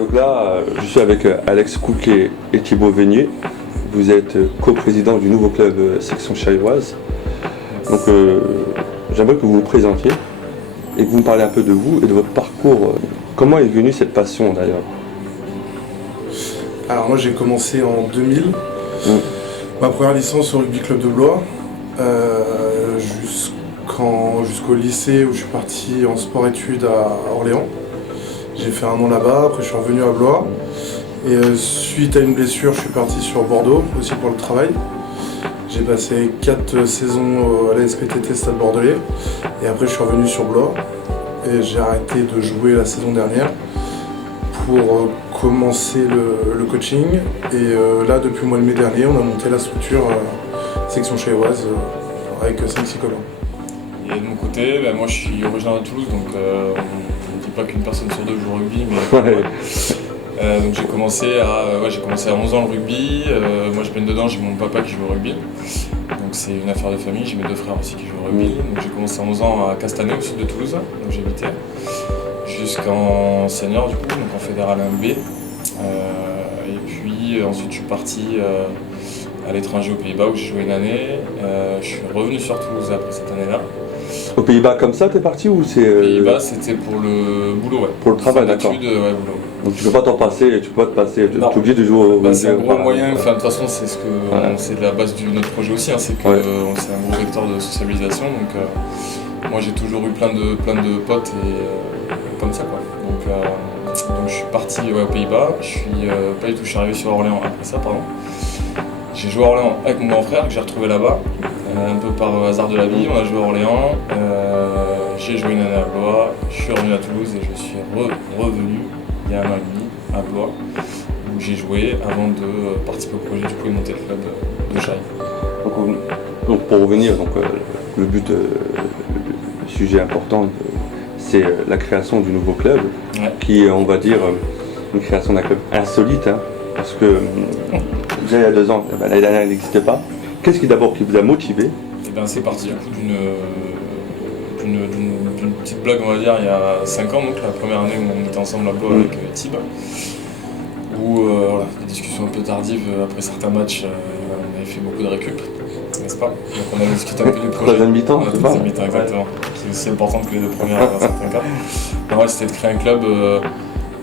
Donc là, je suis avec Alex Cook et Thibaut Vénier. Vous êtes co-président du nouveau club section Chailloise. Donc j'aimerais que vous vous présentiez et que vous me parlez un peu de vous et de votre parcours. Comment est venue cette passion d'ailleurs? Alors moi j'ai commencé en 2000, ma première licence au rugby club de Blois, jusqu'au lycée où je suis parti en sport-études à Orléans. J'ai fait un an là-bas, après je suis revenu à Blois. Et suite à une blessure, je suis parti sur Bordeaux, aussi pour le travail. J'ai passé 4 saisons à la SPTT Stade Bordelais. Et après je suis revenu sur Blois. Et j'ai arrêté de jouer la saison dernière pour commencer le coaching. Et là, depuis le mois de mai dernier, on a monté la structure section Chailloise avec 5-6 copains. Et de mon côté, moi je suis originaire de Toulouse, donc on ne dit pas qu'une personne sur deux joue au rugby, mais donc j'ai commencé à 11 ans le rugby. Moi je baigne dedans, j'ai mon papa qui joue au rugby, donc c'est une affaire de famille. J'ai mes 2 frères aussi qui jouent au rugby, donc j'ai commencé à 11 ans à Castanet au sud de Toulouse, où j'habitais, jusqu'en senior du coup, donc en fédéral 1B. Et puis ensuite je suis parti à l'étranger aux Pays-Bas où j'ai joué une année. Je suis revenu sur Toulouse après cette année-là. Aux Pays-Bas comme ça, t'es parti ou c'est Aux Pays-Bas, c'était pour le boulot, ouais. Pour le travail, d'accord. Boulot. Donc tu peux pas t'en passer, tu peux pas te passer, tu es obligé de jouer au c'est un gros moyen, enfin, de toute façon c'est la base de notre projet aussi, c'est que c'est un gros vecteur de socialisation. Donc moi j'ai toujours eu plein de potes et comme ça quoi. Donc je suis parti aux Pays-Bas, je suis arrivé sur Orléans après ça, pardon. J'ai joué à Orléans avec mon grand frère que j'ai retrouvé là-bas, un peu par hasard de la vie. On a joué à Orléans, j'ai joué une année à Blois, je suis revenu à Toulouse et je suis revenu il y a 1 an et demi à Blois, où j'ai joué avant de participer au projet du coup et monter le club de Chailles. Donc pour revenir, le but, le sujet important, c'est la création du nouveau club, qui est, on va dire, une création d'un club insolite, parce que déjà il y a 2 ans, l'année dernière il n'existait pas. Qu'est-ce qui d'abord qui vous a motivé? C'est parti du coup d'une petite blague, on va dire, il y a 5 ans, donc la première année où on était ensemble à Blois avec Thib, où des discussions un peu tardives après certains matchs, on avait fait beaucoup de récup, n'est-ce pas? Donc on avait discuté un peu du projet. Troisième mi-temps, c'est troisième mi-temps, exactement, qui est aussi importante que les 2 premières dans certains cas. Normal, c'était de créer un club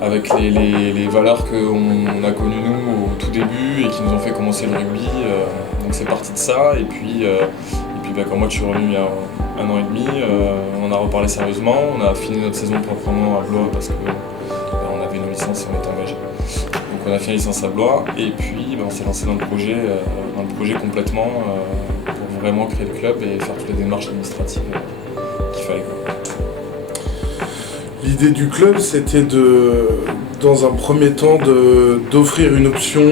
avec les valeurs qu'on a connues nous au tout début et qui nous ont fait commencer le rugby. Donc c'est parti de ça, et puis quand moi je suis revenu il y a 1 an et demi, on a reparlé sérieusement, on a fini notre saison proprement à Blois parce qu'on avait une licence et on était engagé. Donc on a fait une licence à Blois, et puis on s'est lancé dans le projet complètement pour vraiment créer le club et faire toutes les démarches administratives qu'il fallait. L'idée du club, c'était dans un premier temps d'offrir une option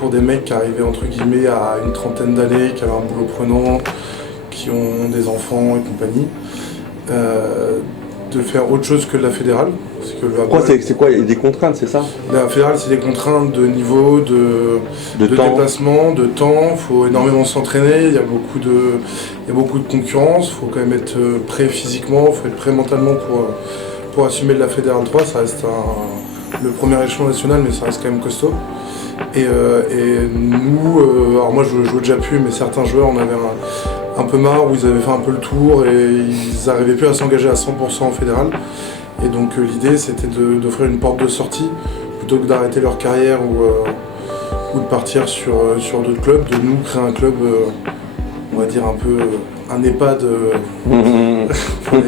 pour des mecs qui arrivaient entre guillemets à une trentaine d'années, qui avaient un boulot prenant, qui ont des enfants et compagnie, de faire autre chose que de la fédérale. C'est quoi? Il y a des contraintes, c'est ça? La fédérale, c'est des contraintes de niveau, de déplacement, de temps. Il faut énormément s'entraîner, il y a beaucoup de concurrence, il faut quand même être prêt physiquement, il faut être prêt mentalement pour assumer de la fédérale 3. Ça reste le premier échelon national, mais ça reste quand même costaud. Et nous, alors moi je jouais déjà plus, mais certains joueurs, on avait un peu marre, où ils avaient fait un peu le tour et ils n'arrivaient plus à s'engager à 100% en fédéral. Et donc l'idée, c'était d'offrir une porte de sortie, plutôt que d'arrêter leur carrière ou de partir sur d'autres clubs, de nous créer un club, on va dire un peu un EHPAD pour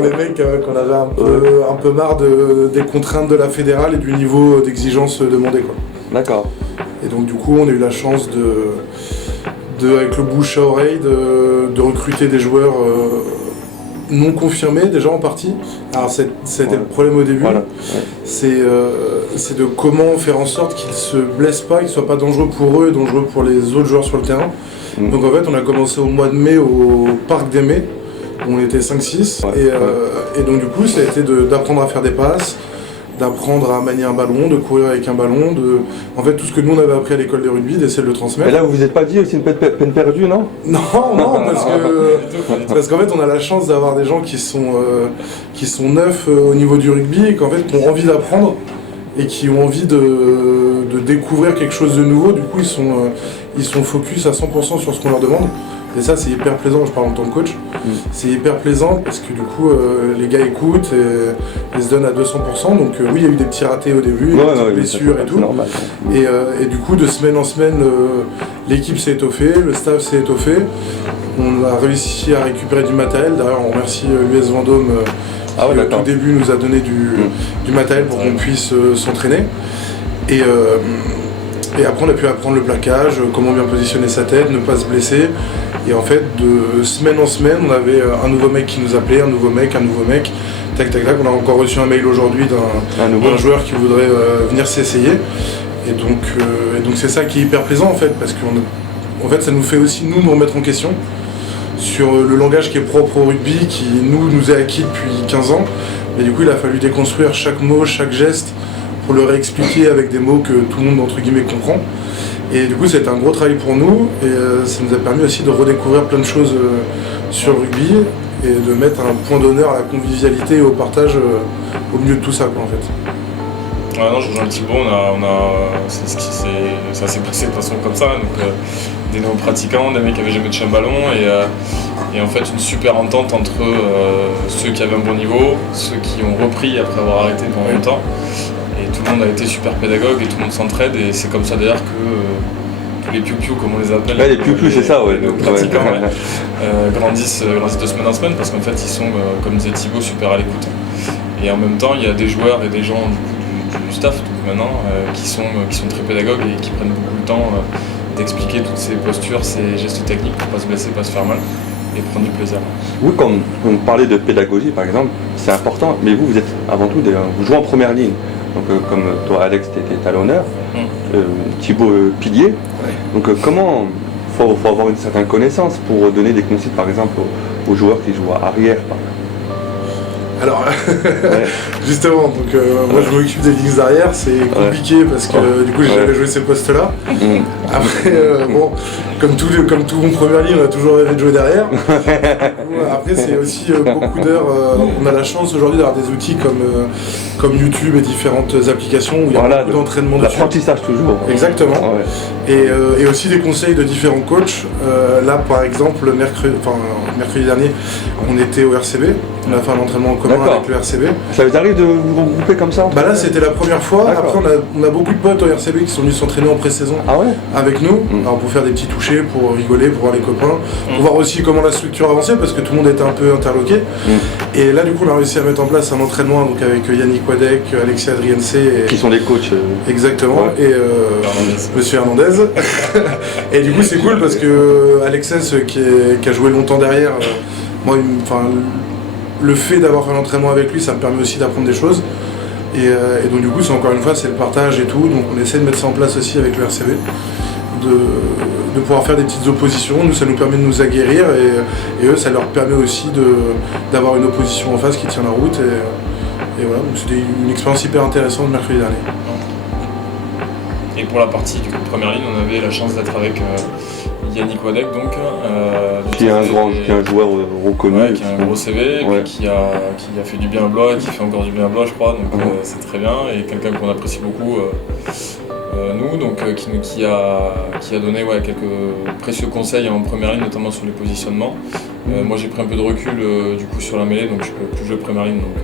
les mecs qu'on avait un peu marre des contraintes de la fédérale et du niveau d'exigence demandé, quoi. D'accord. Et donc du coup, on a eu la chance avec le bouche à oreille, de recruter des joueurs non confirmés déjà en partie. Alors c'était le problème au début, c'est de comment faire en sorte qu'ils se blessent pas, qu'ils soient pas dangereux pour eux et dangereux pour les autres joueurs sur le terrain. Donc en fait on a commencé au mois de mai au Parc des Mai, où on était 5-6, et donc du coup ça a été d'apprendre à faire des passes, d'apprendre à manier un ballon, de courir avec un ballon, en fait tout ce que nous on avait appris à l'école de rugby, d'essayer de le transmettre. Et là vous vous êtes pas dit aussi une peine perdue, non? Non, parce qu'en fait on a la chance d'avoir des gens qui sont neufs au niveau du rugby et qui ont envie d'apprendre et qui ont envie de découvrir quelque chose de nouveau. Du coup ils sont focus à 100% sur ce qu'on leur demande. Et ça c'est hyper plaisant, je parle en tant que coach. C'est hyper plaisant parce que du coup les gars écoutent et se donnent à 200%. Donc oui, il y a eu des petits ratés au début, des petites blessures et tout. Normal. Et du coup de semaine en semaine l'équipe s'est étoffée, le staff s'est étoffé. On a réussi à récupérer du matériel. D'ailleurs on remercie l'US Vendôme qui au tout début nous a donné du matériel pour qu'on puisse s'entraîner. Et après on a pu apprendre le plaquage, comment bien positionner sa tête, ne pas se blesser. Et en fait, de semaine en semaine, on avait un nouveau mec qui nous appelait, un nouveau mec, tac tac tac. On a encore reçu un mail aujourd'hui d'un joueur qui voudrait venir s'essayer. Et donc c'est ça qui est hyper plaisant en fait, parce qu'en fait ça nous fait aussi nous remettre en question sur le langage qui est propre au rugby, qui nous est acquis depuis 15 ans. Mais du coup il a fallu déconstruire chaque mot, chaque geste, pour le réexpliquer avec des mots que tout le monde entre guillemets comprend. Et du coup c'était un gros travail pour nous et ça nous a permis aussi de redécouvrir plein de choses sur le rugby et de mettre un point d'honneur à la convivialité et au partage au milieu de tout ça quoi, en fait. Non, je rejoins Thibaut, ça s'est passé de façon comme ça, donc des nouveaux pratiquants, des mecs qui n'avaient jamais touché un ballon et en fait une super entente entre ceux qui avaient un bon niveau, ceux qui ont repris après avoir arrêté pendant longtemps. Et tout le monde a été super pédagogue et tout le monde s'entraide et c'est comme ça d'ailleurs que tous les piou-piou comme on les appelle. Ouais, les piou-piou c'est ça, ouais. Les pratiquants grandissent de semaine en semaine parce qu'en fait ils sont, comme disait Thibaut, super à l'écoute. Et en même temps il y a des joueurs et des gens du staff maintenant qui sont très pédagogues et qui prennent beaucoup le temps d'expliquer toutes ces postures, ces gestes techniques pour pas se blesser, pas se faire mal et prendre du plaisir. Oui, quand on parlait de pédagogie par exemple, c'est important, mais vous êtes avant tout, vous jouez en première ligne. Donc comme toi Alex, tu étais talonneur, Thibaut pilier. Ouais. Donc comment faut avoir une certaine connaissance pour donner des consignes par exemple aux joueurs qui jouent à arrière. Alors, justement, donc moi je m'occupe des lignes arrière, c'est compliqué parce que du coup j'ai jamais joué ces postes-là. Après, bon, comme tout bon première ligne, on a toujours rêvé de jouer derrière. Après, c'est aussi beaucoup d'heures. On a la chance aujourd'hui d'avoir des outils comme YouTube et différentes applications où il y a beaucoup d'entraînement dessus. L'apprentissage toujours. Exactement. Et aussi des conseils de différents coachs. Là, par exemple, mercredi dernier, on était au RCB. On a fait un entraînement en commun avec le RCB. Ça vous arrive de vous regrouper comme ça? Bah là c'était la première fois. Après on a beaucoup de potes au RCB qui sont venus s'entraîner en pré-saison avec nous. Alors pour faire des petits touchés, pour rigoler, pour voir les copains, pour voir aussi comment la structure avançait parce que tout le monde était un peu interloqué. Et là du coup on a réussi à mettre en place un entraînement donc, avec Yannick Wadek, Alexis Adriense qui sont des coachs. Exactement. Et Monsieur Hernandez. Et du coup c'est cool parce que Alexis qui a joué longtemps derrière, moi le fait d'avoir fait l'entraînement avec lui, ça me permet aussi d'apprendre des choses. Et donc du coup, c'est encore une fois, c'est le partage et tout. Donc on essaie de mettre ça en place aussi avec le RCB, de pouvoir faire des petites oppositions. Nous, ça nous permet de nous aguerrir et eux, ça leur permet aussi d'avoir une opposition en face qui tient la route. Et voilà, donc c'était une expérience hyper intéressante mercredi dernier. Et pour la partie du coup, première ligne, on avait la chance d'être avec Yannick Wadek donc qui est un joueur reconnu, qui a un gros CV et puis qui a fait du bien à Blois, qui fait encore du bien à Blois je crois, donc c'est très bien et quelqu'un qu'on apprécie beaucoup nous, donc qui a donné quelques précieux conseils en première ligne, notamment sur les positionnements. Moi j'ai pris un peu de recul du coup sur la mêlée, donc je peux plus jouer première ligne, donc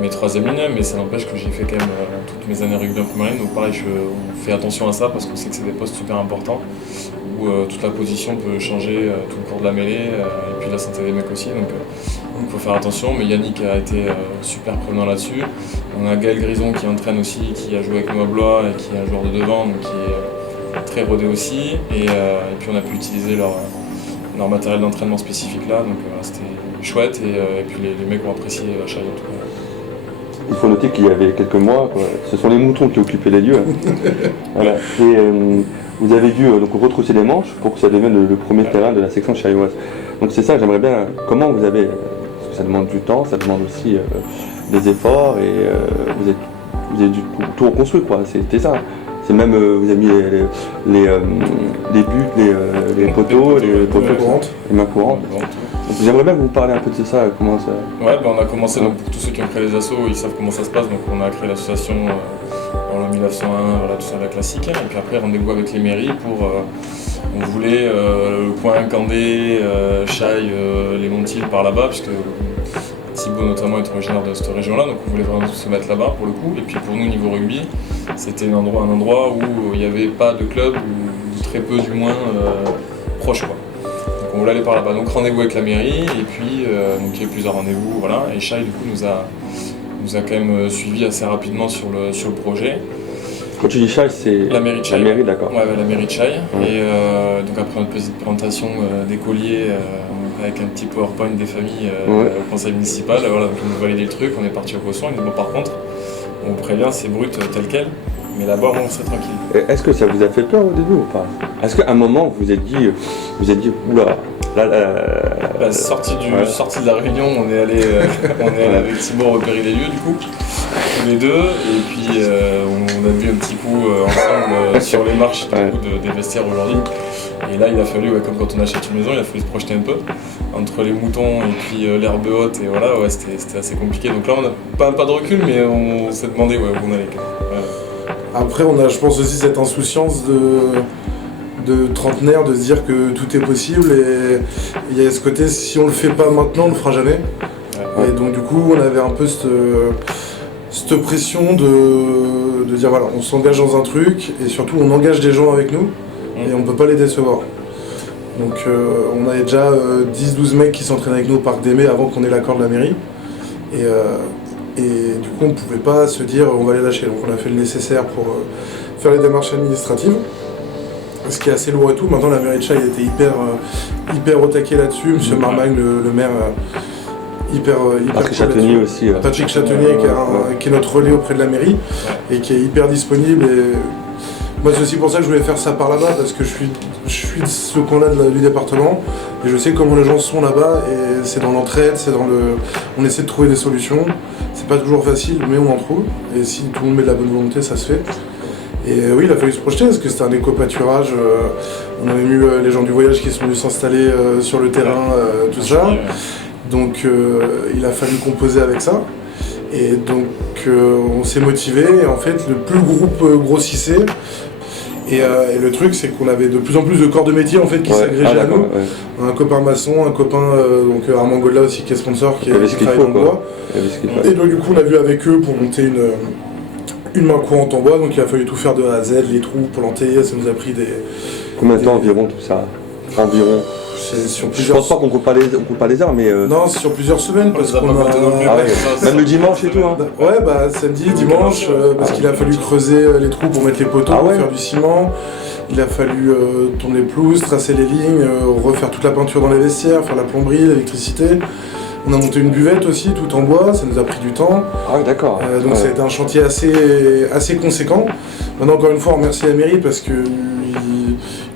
mes troisième lignes, mais ça n'empêche que j'ai fait quand même toutes mes années rugby en première ligne, donc pareil on fait attention à ça parce qu'on sait que c'est des postes super importants où toute la position peut changer tout le cours de la mêlée et puis la santé des mecs aussi, donc il faut faire attention. Mais Yannick a été super prévenant là-dessus. On a Gaël Grison qui entraîne aussi, qui a joué avec nous à Blois et qui est un joueur de devant, donc qui est très rodé aussi, et puis on a pu utiliser leur matériel d'entraînement spécifique là, donc c'était chouette et puis les mecs ont apprécié Charlie en tout cas. Il faut noter qu'il y avait quelques mois, ce sont les moutons qui occupaient les lieux. Voilà. Et vous avez dû donc retrousser les manches pour que ça devienne le premier terrain de la section charioise. Donc c'est ça, j'aimerais bien, comment vous avez, parce que ça demande du temps, ça demande aussi des efforts et vous êtes vous avez dû tout reconstruire, quoi. C'était ça. C'est même, vous avez mis les buts, les poteaux, les mains courantes. J'aimerais bien que vous parliez un peu de ça, comment ça... Ouais, on a commencé, donc, pour tous ceux qui ont créé les assos, ils savent comment ça se passe, donc on a créé l'association en 1901, voilà, tout ça, la classique, et puis après rendez-vous avec les mairies pour... on voulait le coin Candé, Chaille, les Montilles par là-bas, puisque Thibaut notamment est originaire de cette région-là, donc on voulait vraiment se mettre là-bas pour le coup, et puis pour nous, niveau rugby, c'était un endroit où il n'y avait pas de club, ou très peu du moins, proche, quoi. On voulait aller par là-bas, donc rendez-vous avec la mairie, et puis donc il y a eu plusieurs rendez-vous, voilà, et Chaille du coup nous a quand même suivi assez rapidement sur le projet. Quand tu dis Chaille, c'est la mairie de Chaille. La mairie, d'accord. Ouais, la mairie de Chaille. Et donc après notre petite présentation d'écoliers avec un petit PowerPoint des familles au conseil municipal, voilà, donc ils nous validaient le truc, on est parti au poisson, ils nous disent bon, par contre, on vous prévient, c'est brut tel quel. Mais là-bas, on serait tranquille. Est-ce que ça vous a fait peur au début ou pas? Est-ce qu'à un moment, vous vous êtes dit oula, La sortie de la réunion, on est allé avec Thibaut repérer les lieux, du coup, tous les deux, et puis on a vu un petit coup ensemble sur les marches des vestiaires aujourd'hui. Et là, il a fallu, comme quand on achète une maison, il a fallu se projeter un peu entre les moutons et puis l'herbe haute, et voilà, c'était assez compliqué. Donc là, on n'a pas de recul, mais on s'est demandé où on allait. Après, on a, je pense, aussi cette insouciance de trentenaire de se dire que tout est possible, et il y a ce côté, si on le fait pas maintenant, on le fera jamais. Ouais. Et donc du coup, on avait un peu cette pression de dire voilà, on s'engage dans un truc, et surtout on engage des gens avec nous, et on peut pas les décevoir. Donc on avait déjà 10-12 mecs qui s'entraînaient avec nous au Parc des Mets avant qu'on ait l'accord de la mairie. Et du coup, on ne pouvait pas se dire on va les lâcher. Donc on a fait le nécessaire pour faire les démarches administratives, ce qui est assez lourd et tout. Maintenant, la mairie de Chaille était hyper au taquet là-dessus. Monsieur Marmagne, le maire, hyper Patrick Châtaignier aussi. Patrick Châtaignier, qui est notre relais auprès de la mairie et qui est hyper disponible. Et moi, c'est aussi pour ça que je voulais faire ça par là-bas, parce que je suis de ce coin-là du département, et je sais comment les gens sont là-bas, et c'est dans l'entraide, on essaie de trouver des solutions. C'est pas toujours facile, mais on en trouve, et si tout le monde met de la bonne volonté, ça se fait. Et oui, il a fallu se projeter, parce que c'était un éco-pâturage. On avait eu les gens du voyage qui sont venus s'installer sur le terrain, tout ça. Donc il a fallu composer avec ça. Et donc on s'est motivé, et en fait plus le groupe grossissait, et le truc c'est qu'on avait de plus en plus de corps de métier en fait qui s'agrégeaient à nous. Un copain maçon, un copain donc Armand Godla aussi qui est sponsor, qui travaille dans le bois. Et donc du coup on a vu avec eux pour monter une main courante en bois, donc il a fallu tout faire de A à Z, les trous, planter, ça nous a pris Combien de temps environ tout ça? Environ. Je pense pas qu'on coupe pas les heures, mais... Non, c'est sur plusieurs semaines, parce qu'on a... Même le dimanche et tout, hein. Ouais, samedi, dimanche, parce qu'il a fallu creuser les trous pour mettre les poteaux, faire du ciment. Il a fallu tourner le pelouse, tracer les lignes, refaire toute la peinture dans les vestiaires, faire la plomberie, l'électricité. On a monté une buvette aussi, tout en bois, ça nous a pris du temps. Ah oui, d'accord. Donc ça a été un chantier assez conséquent. Maintenant, encore une fois, on remercie la mairie, parce que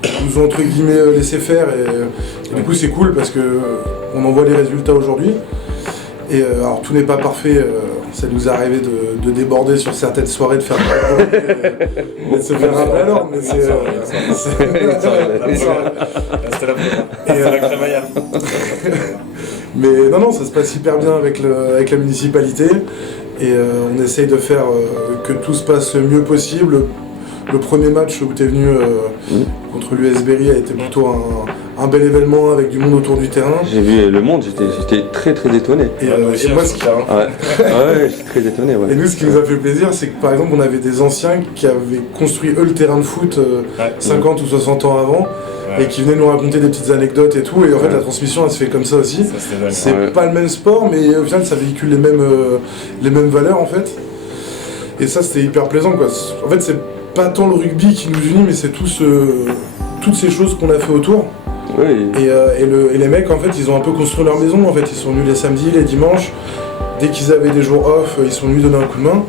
ils nous ont entre guillemets laissé faire, et du coup c'est cool parce que on en voit les résultats aujourd'hui. Et alors tout n'est pas parfait, ça nous est arrivé de déborder sur certaines soirées, de faire de se faire un peu à l'ordre, mais c'est c'était la crémaillère. Mais non, ça se passe hyper bien avec la municipalité, et on essaye de faire que tout se passe le mieux possible. Le premier match où tu es venu contre l'US Berry a été plutôt un bel événement avec du monde autour du terrain. J'ai vu le monde, j'étais très étonné. Et moi, j'étais très étonné. Ouais. Et nous, ce qui nous a fait plaisir, c'est que par exemple, on avait des anciens qui avaient construit eux le terrain de foot 50 ou 60 ans avant. Et qui venaient nous raconter des petites anecdotes et tout, et en fait la transmission elle se fait comme ça aussi. C'est pas le même sport, mais au final ça véhicule les mêmes valeurs en fait. Et ça c'était hyper plaisant quoi. En fait c'est pas tant le rugby qui nous unit, mais c'est toutes ces choses qu'on a fait autour. Oui. Et les mecs en fait ils ont un peu construit leur maison en fait, ils sont venus les samedis, les dimanches, dès qu'ils avaient des jours off, ils sont venus donner un coup de main.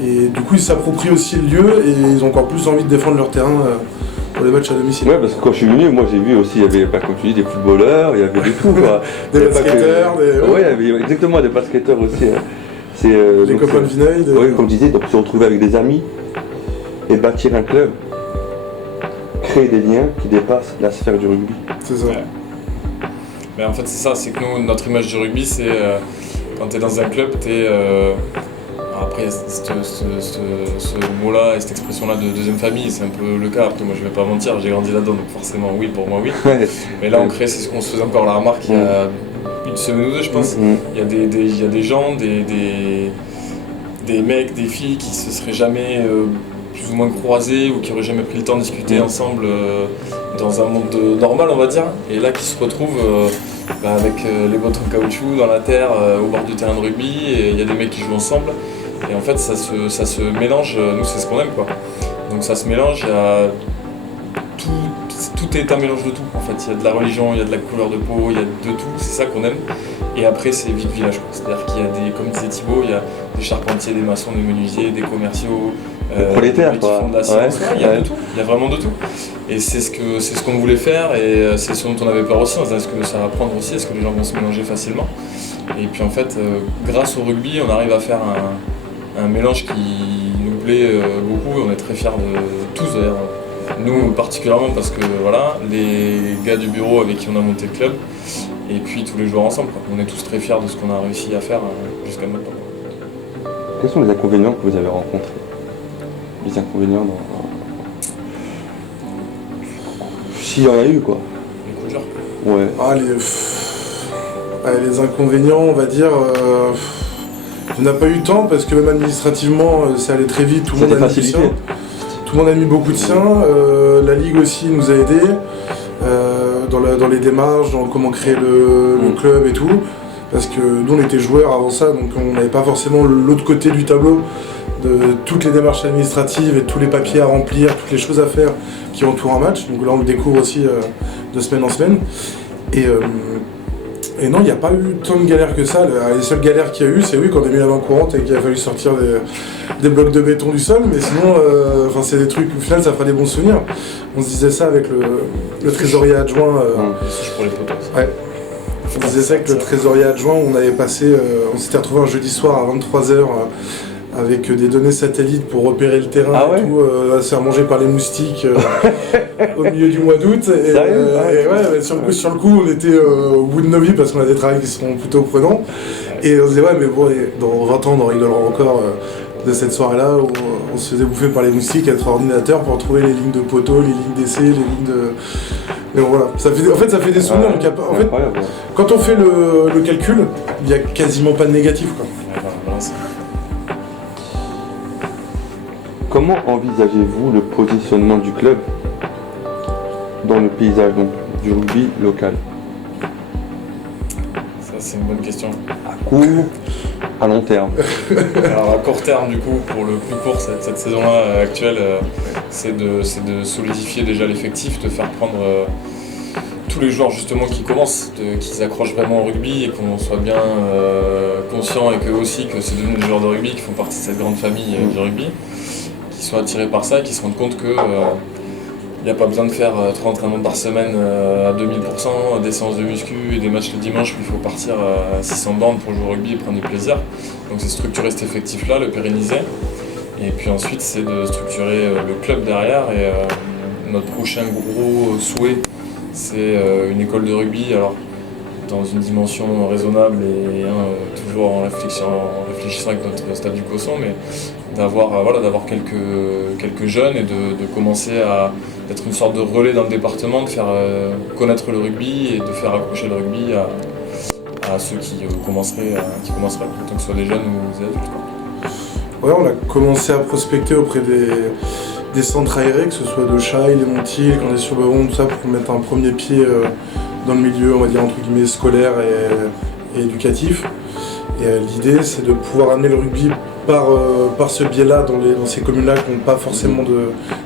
Et du coup ils s'approprient aussi le lieu, et ils ont encore plus envie de défendre leur terrain pour les matchs à domicile. Ouais, parce que quand je suis venu, moi j'ai vu aussi, il y avait, comme tu dis, des footballeurs, il y avait de tout quoi. Des basketteurs, Ouais, il y avait exactement des basketteurs aussi. Hein. C'est, les copains de Vineuil. Oui, comme je disais, donc se retrouver avec des amis et bâtir un club, créer des liens qui dépassent la sphère du rugby. C'est ça. Ouais. Mais en fait, c'est ça, c'est que nous, notre image du rugby, c'est quand tu es dans un club, tu es. Après, il y a ce mot-là et cette expression-là de deuxième famille, c'est un peu le cas. Après, moi, je vais pas mentir, j'ai grandi là-dedans, donc forcément, oui, pour moi, oui. Mais là, on crée, c'est ce qu'on se faisait encore la remarque il y a une semaine ou deux, je pense. Il y a des gens, des mecs, des filles qui se seraient jamais plus ou moins croisés ou qui auraient jamais pris le temps de discuter ensemble dans un monde normal, on va dire. Et là, qui se retrouvent avec les bottes en caoutchouc dans la terre, au bord du terrain de rugby, et il y a des mecs qui jouent ensemble. Et en fait, ça se mélange, nous, c'est ce qu'on aime, quoi. Donc ça se mélange, il y a tout est un mélange de tout, en fait. Il y a de la religion, il y a de la couleur de peau, il y a de tout, c'est ça qu'on aime. Et après, c'est vie de village, quoi. C'est-à-dire qu'il y a des, comme disait Thibaut, il y a des charpentiers, des maçons, des menuisiers, des commerciaux, prolétaires, des quoi. fondations, il y a de tout, il y a vraiment de tout. Et c'est ce qu'on voulait faire, et c'est ce dont on avait peur aussi, on se disait, est-ce que ça va prendre aussi, est-ce que les gens vont se mélanger facilement. Et puis en fait, grâce au rugby, on arrive à faire un mélange qui nous plaît beaucoup, et on est très fiers de tous d'ailleurs. Nous particulièrement parce que voilà, les gars du bureau avec qui on a monté le club, et puis tous les joueurs ensemble, quoi. On est tous très fiers de ce qu'on a réussi à faire jusqu'à maintenant. Quels sont les inconvénients que vous avez rencontrés? Les inconvénients dans... S'il y en a eu, quoi. Les coups durs. Ouais. Les inconvénients, on va dire... on n'a pas eu le temps parce que même administrativement, ça allait très vite, tout le monde a mis du sien. Tout le monde a mis beaucoup de sien. La Ligue aussi nous a aidés dans les démarches, dans comment créer le club et tout. Parce que nous on était joueurs avant ça, donc on n'avait pas forcément l'autre côté du tableau de toutes les démarches administratives et tous les papiers à remplir, toutes les choses à faire qui entourent un match. Donc là on le découvre aussi de semaine en semaine. Et non, il n'y a pas eu tant de galères que ça. Les seules galères qu'il y a eu, c'est oui, quand on a mis la main courante et qu'il a fallu sortir des blocs de béton du sol. Mais sinon, c'est des trucs, au final, ça fera des bons souvenirs. On se disait ça avec le trésorier adjoint. C'est pour les potos. Ouais. On disait ça avec le trésorier adjoint. On avait passé, on s'était retrouvé un jeudi soir à 23h avec des données satellites pour repérer le terrain et tout, à se faire manger par les moustiques au milieu du mois d'août. Sur le coup, on était au bout de nos vies parce qu'on a des travails qui seront plutôt prenants. Et on se disait, ouais, mais bon, dans 20 ans, on en rigolera encore de cette soirée-là où on se faisait bouffer par les moustiques à notre ordinateur pour trouver les lignes de poteaux, les lignes d'essai, les lignes de... Mais bon, voilà, ça fait des souvenirs. Donc quand on fait le calcul, il n'y a quasiment pas de négatif, quoi. Comment envisagez-vous le positionnement du club dans le paysage du rugby local? Ça, c'est une bonne question. À court, à long terme. Alors à court terme, du coup, pour le plus court, cette saison-là actuelle, c'est de solidifier déjà l'effectif, de faire prendre tous les joueurs justement qui commencent, qui s'accrochent vraiment au rugby et qu'on soit bien conscient et qu'eux aussi, que c'est devenu des joueurs de rugby qui font partie de cette grande famille du rugby, qui soient attirés par ça et qui se rendent compte que il n'y a pas besoin de faire 3 entraînements par semaine à 2000%, des séances de muscu et des matchs le dimanche où il faut partir à 600 bornes pour jouer au rugby et prendre du plaisir. Donc c'est structurer cet effectif-là, le pérenniser. Et puis ensuite c'est de structurer le club derrière. Et notre prochain gros souhait, c'est une école de rugby, alors dans une dimension raisonnable et toujours en réfléchissant avec notre stade du Cosson, mais d'avoir quelques jeunes et de commencer à être une sorte de relais dans le département, de faire connaître le rugby et de faire accrocher le rugby à ceux qui commenceraient, tant que ce soit des jeunes ou des adultes, quoi. Ouais, on a commencé à prospecter auprès des centres aérés, que ce soit de Chaille, les Montilles, qu'on est sur Beron, tout ça, pour mettre un premier pied dans le milieu, on va dire entre guillemets scolaire et éducatif. Et l'idée, c'est de pouvoir amener le rugby par ce biais-là dans ces communes-là qui n'ont pas forcément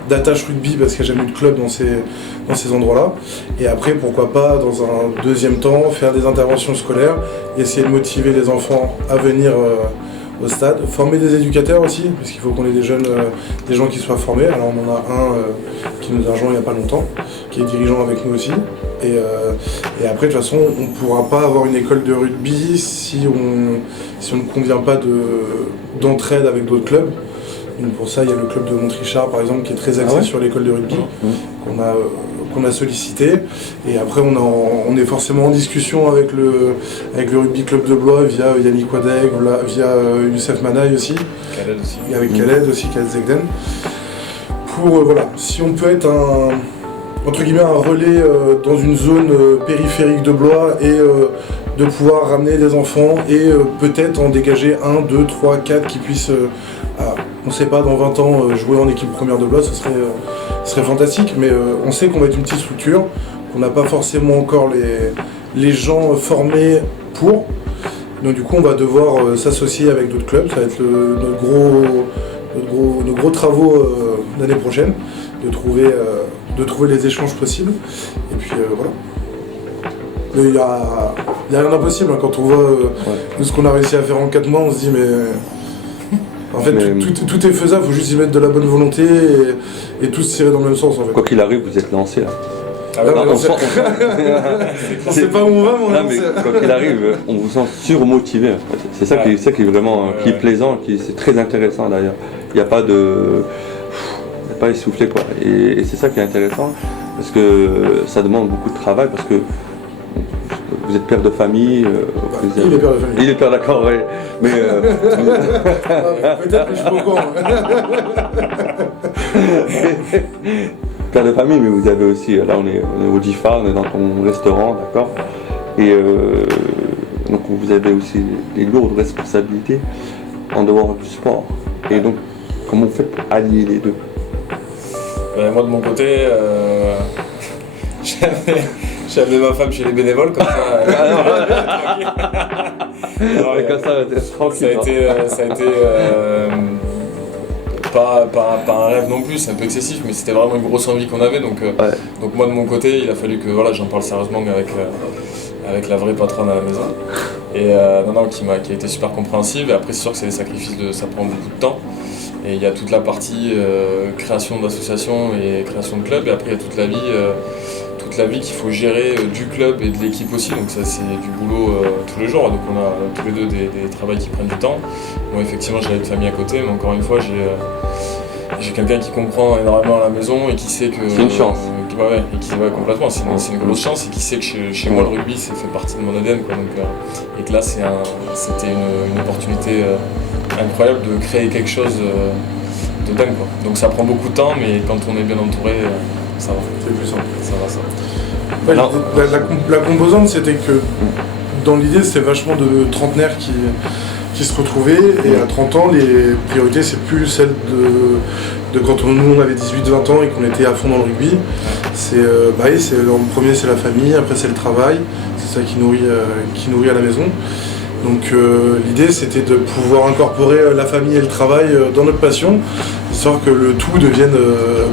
d'attache rugby parce qu'il n'y a jamais eu de club dans ces endroits-là. Et après, pourquoi pas, dans un deuxième temps, faire des interventions scolaires et essayer de motiver les enfants à venir au stade. Former des éducateurs aussi, parce qu'il faut qu'on ait des gens qui soient formés. Alors on en a un qui nous a rejoint il n'y a pas longtemps, qui est dirigeant avec nous aussi. Et après, de toute façon, on ne pourra pas avoir une école de rugby si on ne convient pas d'entraide avec d'autres clubs. Donc pour ça, il y a le club de Montrichard, par exemple, qui est très axé sur l'école de rugby, qu'on a sollicité. Et après, on est forcément en discussion avec le rugby club de Blois via Yannick Wadeg, via Youssef Manaï aussi. Khaled aussi. Et avec Khaled aussi, Khaled Zegden. Pour, voilà, si on peut être entre guillemets un relais dans une zone périphérique de Blois et de pouvoir ramener des enfants et peut-être en dégager 1, 2, 3, 4 qui puissent, on ne sait pas, dans 20 ans jouer en équipe première de Blois, ce serait fantastique, mais on sait qu'on va être une petite structure, qu'on n'a pas forcément encore les gens formés pour, donc du coup on va devoir s'associer avec d'autres clubs, ça va être nos gros travaux l'année prochaine, de trouver les échanges possibles. Et puis voilà. Mais il y a rien d'impossible, hein. Quand on voit ce qu'on a réussi à faire en 4 mois, on se dit mais... En fait, tout est faisable, il faut juste y mettre de la bonne volonté et tous tirer dans le même sens en fait. Quoi qu'il arrive, vous êtes lancé là. Ah ouais, on sait pas où on va, mais on mais quoi qu'il arrive, on vous sent surmotivé. En fait. C'est ça, qui est vraiment qui est plaisant, c'est très intéressant d'ailleurs. Il n'y a pas de... pas essoufflé quoi. Et c'est ça qui est intéressant, parce que ça demande beaucoup de travail, parce que vous êtes père de famille. Il est père de famille. Il est père, d'accord, oui. Mais peut-être que je suis pas au courant. Père de famille, mais vous avez aussi, là on est au DIFA, on est dans ton restaurant, d'accord. Et donc vous avez aussi des lourdes responsabilités en dehors du sport. Et donc, comment vous faites pour allier les deux? Moi de mon côté, j'ai amené ma femme chez les bénévoles comme ça. Comme ça a été pas un rêve non plus, c'est un peu excessif, mais c'était vraiment une grosse envie qu'on avait. Donc moi de mon côté, il a fallu que j'en parle sérieusement, mais avec la vraie patronne à la maison. Et qui a été super compréhensive. Et après c'est sûr que c'est des sacrifices, ça prend beaucoup de temps. Et il y a toute la partie création d'association et création de club, et après il y a toute la vie qu'il faut gérer du club et de l'équipe aussi, donc ça c'est du boulot tous les jours, donc on a tous les deux des travails qui prennent du temps. Bon, effectivement j'ai une famille à côté, mais encore une fois j'ai quelqu'un qui comprend énormément à la maison et qui sait que... C'est une chance. Complètement, c'est une grosse chance, et qui sait que chez moi le rugby ça fait partie de mon ADN, quoi, donc, et que là c'était une opportunité incroyable de créer quelque chose de dingue, quoi. Donc ça prend beaucoup de temps, mais quand on est bien entouré, ça va. C'est plus simple. Ça va, ça. Ouais, la composante, c'était que dans l'idée, c'était vachement de trentenaires qui se retrouvaient, et à 30 ans, les priorités, c'est plus celles de quand nous on avait 18-20 ans et qu'on était à fond dans le rugby. Le premier c'est la famille, après c'est le travail, c'est ça qui nourrit à la maison. Donc l'idée c'était de pouvoir incorporer la famille et le travail dans notre passion, histoire que le tout devienne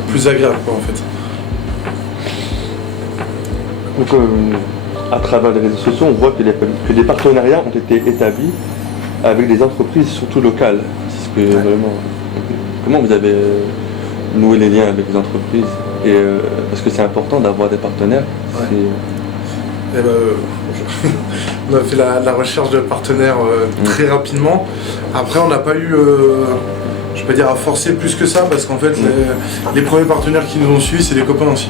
plus agréable, quoi, en fait. Donc à travers les réseaux sociaux, on voit que des partenariats ont été établis avec des entreprises, surtout locales. C'est ce que vraiment... Comment vous avez noué les liens avec les entreprises? Et parce que c'est important d'avoir des partenaires. Ouais. On a fait la recherche de partenaires très rapidement. Après, on n'a pas eu, je vais pas dire à forcer plus que ça, parce qu'en fait, les premiers partenaires qui nous ont suivis, c'est des copains aussi.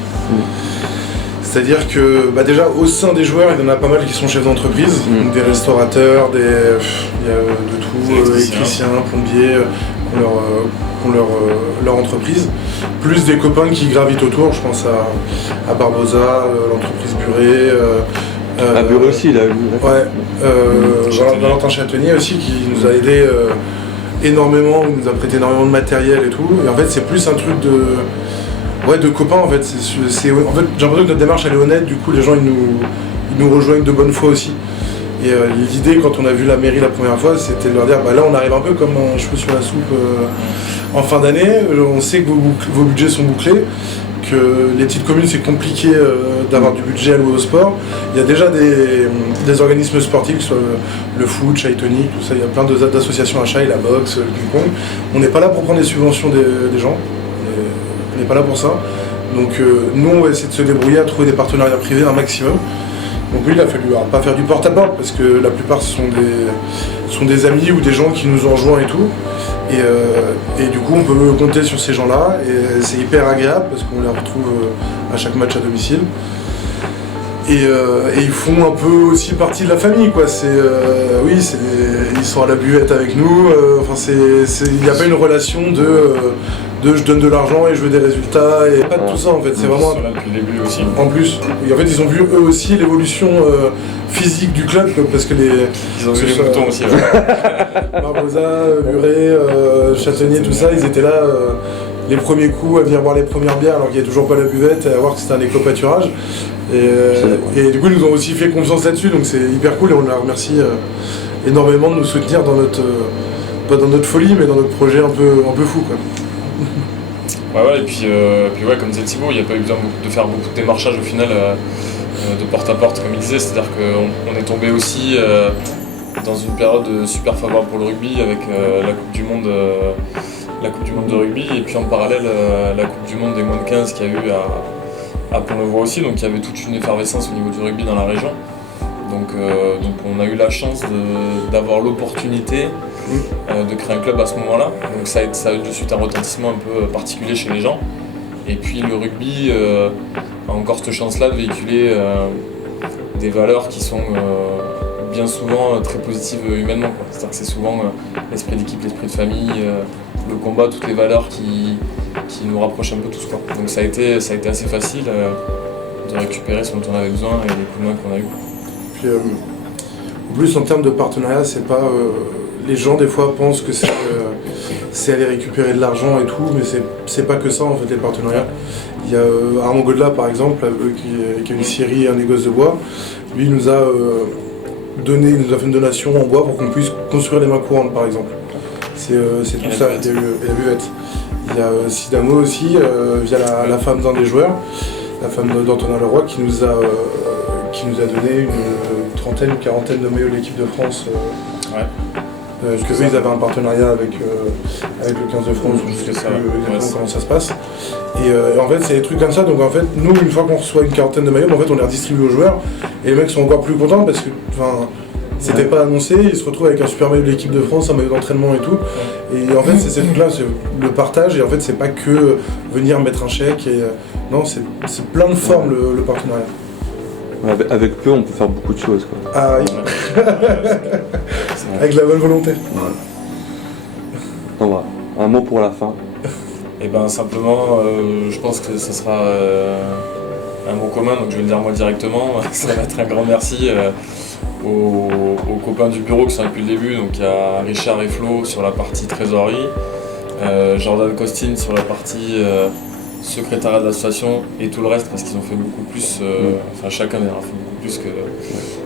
C'est-à-dire que déjà au sein des joueurs, il y en a pas mal qui sont chefs d'entreprise, des restaurateurs, il y a de tout, électriciens, plombiers, qui ont leur entreprise, plus des copains qui gravitent autour. Je pense à Barbosa, l'entreprise Buré. À Buré aussi, là. Valentin Châtelier aussi, qui nous a aidé énormément, il nous a prêté énormément de matériel et tout. Et en fait, c'est plus un truc de copains, en fait. En fait, j'ai l'impression que notre démarche elle est honnête, du coup les gens ils nous rejoignent de bonne foi aussi. Et l'idée, quand on a vu la mairie la première fois, c'était de leur dire là on arrive un peu comme un cheveu sur la soupe en fin d'année, on sait que vos budgets sont bouclés, que les petites communes c'est compliqué d'avoir du budget alloué au sport. Il y a déjà des organismes sportifs, que ce soit le foot, Chai Tonic, tout ça, il y a plein d'associations à Chai, la boxe, le ping-pong. On n'est pas là pour prendre les subventions des gens, on n'est pas là pour ça. Donc nous on va essayer de se débrouiller à trouver des partenariats privés un maximum. Donc oui, il a fallu pas faire du porte-à-porte parce que la plupart sont des amis ou des gens qui nous ont rejoints et tout. Et du coup on peut compter sur ces gens-là et c'est hyper agréable parce qu'on les retrouve à chaque match à domicile. Et ils font un peu aussi partie de la famille, quoi. Ils sont à la buvette avec nous. Il n'y a pas une relation de je donne de l'argent et je veux des résultats et pas de tout ça en fait. C'est vraiment. Ils sont là depuis le début aussi. En plus, et en fait ils ont vu eux aussi l'évolution physique du club parce que ils ont vu les moutons aussi. Barbosa, Muret, Châtaignier, tout ça, ils étaient là. Les premiers coups à venir boire les premières bières alors qu'il n'y a toujours pas la buvette et à voir que c'était un éco-pâturage. Et du coup, ils nous ont aussi fait confiance là-dessus, donc c'est hyper cool et on leur remercie énormément de nous soutenir dans notre, pas dans notre folie, mais dans notre projet un peu fou, quoi. Et puis comme disait Thibaut, il n'y a pas eu besoin de faire beaucoup de démarchage au final, de porte à porte, comme il disait, c'est-à-dire qu'on est tombé aussi dans une période super favorable pour le rugby avec la Coupe du Monde. La Coupe du Monde de rugby et puis en parallèle la Coupe du Monde des moins de 15 qu'il y a eu à Pont-le-Voix aussi, donc il y avait toute une effervescence au niveau du rugby dans la région. Donc on a eu la chance d'avoir l'opportunité de créer un club à ce moment-là. Donc ça a eu de suite un retentissement un peu particulier chez les gens. Et puis le rugby a encore cette chance-là de véhiculer des valeurs qui sont bien souvent très positives humainement, quoi. C'est-à-dire que c'est souvent l'esprit d'équipe, l'esprit de famille, le combat, toutes les valeurs qui nous rapprochent un peu tous, quoi. Donc ça a été assez facile de récupérer ce dont on avait besoin et les coups de main qu'on a eu. Puis, en plus en termes de partenariat, c'est pas les gens des fois pensent que c'est aller récupérer de l'argent et tout, mais c'est pas que ça en fait les partenariats. Il y a Armand Godelat par exemple, qui a une scierie Un négoce de bois. Lui il nous a fait une donation en bois pour qu'on puisse construire les mains courantes par exemple. C'est tout ça, il y a eu la buvette. Il y a Sidamo aussi, via la femme d'un des joueurs, la femme d'Antonin Leroy, qui nous a donné une trentaine, une quarantaine de maillots de l'équipe de France. Parce que eux, ils avaient un partenariat avec le 15 de France, je ne sais pas exactement comment ça se passe. Et en fait, c'est des trucs comme ça. Donc en fait, nous, une fois qu'on reçoit une quarantaine de maillots, en fait, on les redistribue aux joueurs. Et les mecs sont encore plus contents parce que c'était pas annoncé, ils se retrouvent avec un super maillot de l'équipe de France, un maillot d'entraînement et tout. Et en fait, c'est ces trucs-là, c'est le partage. Et en fait, c'est pas que venir mettre un chèque. Non, c'est plein de formes le partenariat. Avec peu, on peut faire beaucoup de choses, quoi. Ah oui. Avec la bonne volonté. Donc voilà, un mot pour la fin. Et ben simplement, je pense que ce sera un mot commun, donc je vais le dire moi directement. Ça va être un grand merci aux copains du bureau qui sont depuis le début. Donc il y a Richard et Flo sur la partie trésorerie, Jordan Costin sur la partie secrétariat d'association et tout le reste parce qu'ils ont fait beaucoup plus, chacun d'ailleurs a fait beaucoup plus que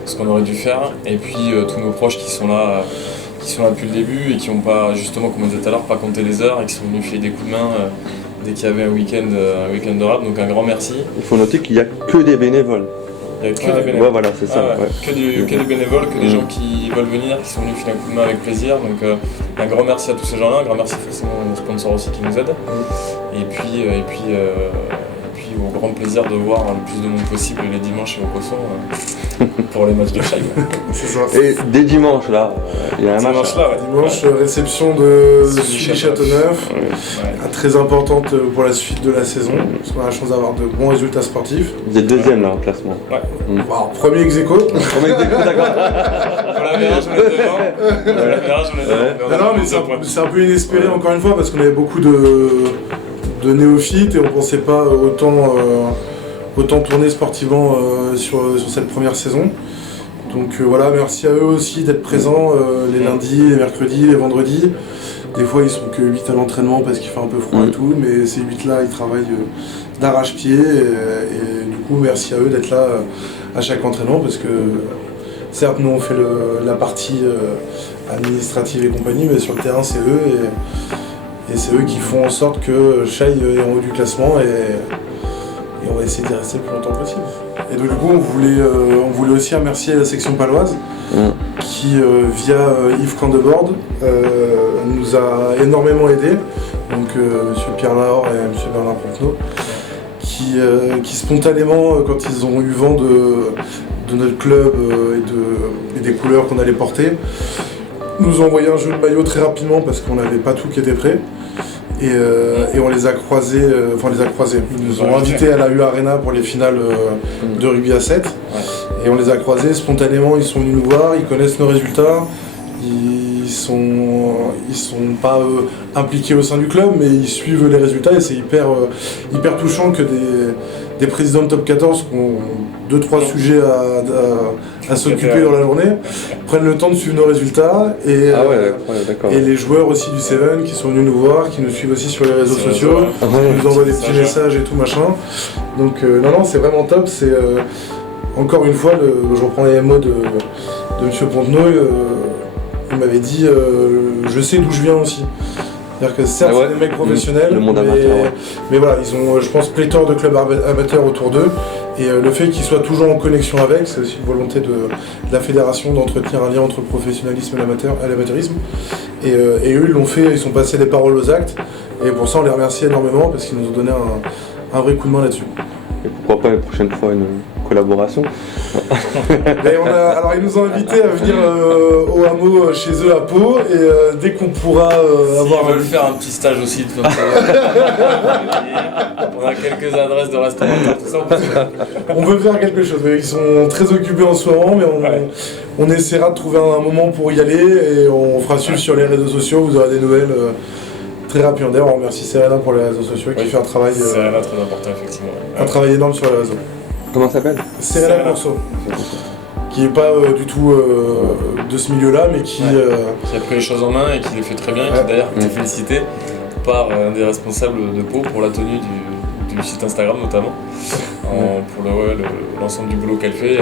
ce qu'on aurait dû faire. Et puis tous nos proches qui sont là depuis le début et qui n'ont pas, justement comme on disait tout à l'heure, pas compté les heures et qui sont venus filer des coups de main dès qu'il y avait un week-end de rap. Donc un grand merci. Il faut noter qu'il n'y a que des bénévoles. Il n'y a que des bénévoles. Ouais, voilà, c'est ça. Que des bénévoles, que des gens qui veulent venir, qui sont venus filer un coup de main avec plaisir. Donc un grand merci à tous ces gens-là, un grand merci forcément aux sponsors aussi qui nous aident. Et puis au grand plaisir de voir le plus de monde possible les dimanches au Cosson pour les matchs de Chaille. C'est ça. Et dès dimanche là, il y a un match. Dimanche, réception de Sully Châteauneuf, très importante pour la suite de la saison, parce qu'on a la chance d'avoir de bons résultats sportifs. Vous êtes deuxième là en classement. Ouais. Alors, premier ex-aequo. D'accord. Voilà, Vérage, on est devant. Non, mais c'est un peu inespéré encore une fois, parce qu'on avait beaucoup de néophytes et on pensait pas autant tourner sportivement sur cette première saison. Donc voilà, merci à eux aussi d'être présents les lundis, les mercredis, les vendredis. Des fois ils sont que 8 à l'entraînement parce qu'il fait un peu froid et tout, mais ces 8 là ils travaillent d'arrache-pied et du coup merci à eux d'être là à chaque entraînement parce que certes nous on fait la partie administrative et compagnie, mais sur le terrain c'est eux et c'est eux qui font en sorte que Chaille est en haut du classement et on va essayer d'y rester le plus longtemps possible. Et donc du coup on voulait aussi remercier la section paloise qui via Yves Candebord nous a énormément aidé, donc monsieur Pierre Lahore et monsieur Bernard Promptenot qui spontanément, quand ils ont eu vent de notre club et des couleurs qu'on allait porter, nous ont envoyé un jeu de maillot très rapidement parce qu'on n'avait pas tout qui était prêt. Et on les a croisés, Ils nous ont invités à la U Arena pour les finales de rugby à 7. Et on les a croisés spontanément, ils sont venus nous voir, ils connaissent nos résultats. Ils sont pas impliqués au sein du club, mais ils suivent les résultats et c'est hyper touchant que des présidents de top 14 qui ont 2-3 sujets à s'occuper dans la journée prennent le temps de suivre nos résultats et les joueurs aussi du Seven qui sont venus nous voir, qui nous suivent aussi sur les réseaux sociaux, qui nous envoient des petits messages et tout machin. Donc non, c'est vraiment top. C'est encore une fois, je reprends les mots de M. Pontenot. Il m'avait dit je sais d'où je viens aussi. C'est-à-dire que certes c'est des mecs professionnels, le monde amateur, mais voilà, ils ont je pense pléthore de clubs amateurs autour d'eux et le fait qu'ils soient toujours en connexion avec, c'est aussi une volonté de la fédération d'entretenir un lien entre le professionnalisme et l'amateurisme. Et eux ils l'ont fait, ils sont passés des paroles aux actes et pour ça on les remercie énormément parce qu'ils nous ont donné un vrai coup de main là-dessus. Et pourquoi pas une prochaine fois une collaboration. Alors ils nous ont invités à venir au hameau chez eux à Pau et dès qu'on pourra avoir... Ils veulent faire un petit stage aussi de faire ça. On a quelques adresses de restaurateurs, tout ça. On veut faire quelque chose, mais ils sont très occupés en ce moment, mais on essaiera de trouver un moment pour y aller et on fera suivre sur les réseaux sociaux, vous aurez des nouvelles très rapidement. D'ailleurs on remercie Serena pour les réseaux sociaux qui fait un travail... Serena très important effectivement. Un travail énorme sur les réseaux. Comment ça s'appelle ? Serena Corso, qui n'est pas du tout de ce milieu-là, mais qui a pris les choses en main et qui les fait très bien, et qui d'ailleurs a été félicité par un des responsables de Pau pour la tenue du site Instagram notamment, pour l'ensemble du boulot qu'elle fait.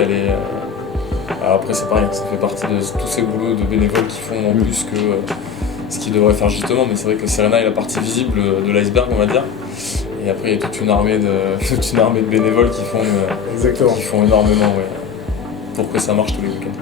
Alors après c'est pareil, ça fait partie de tous ces boulots de bénévoles qui font en plus que ce qu'ils devraient faire justement, mais c'est vrai que Serena est la partie visible de l'iceberg on va dire. Et après, il y a toute une armée de bénévoles qui font énormément pour que ça marche tous les week-ends.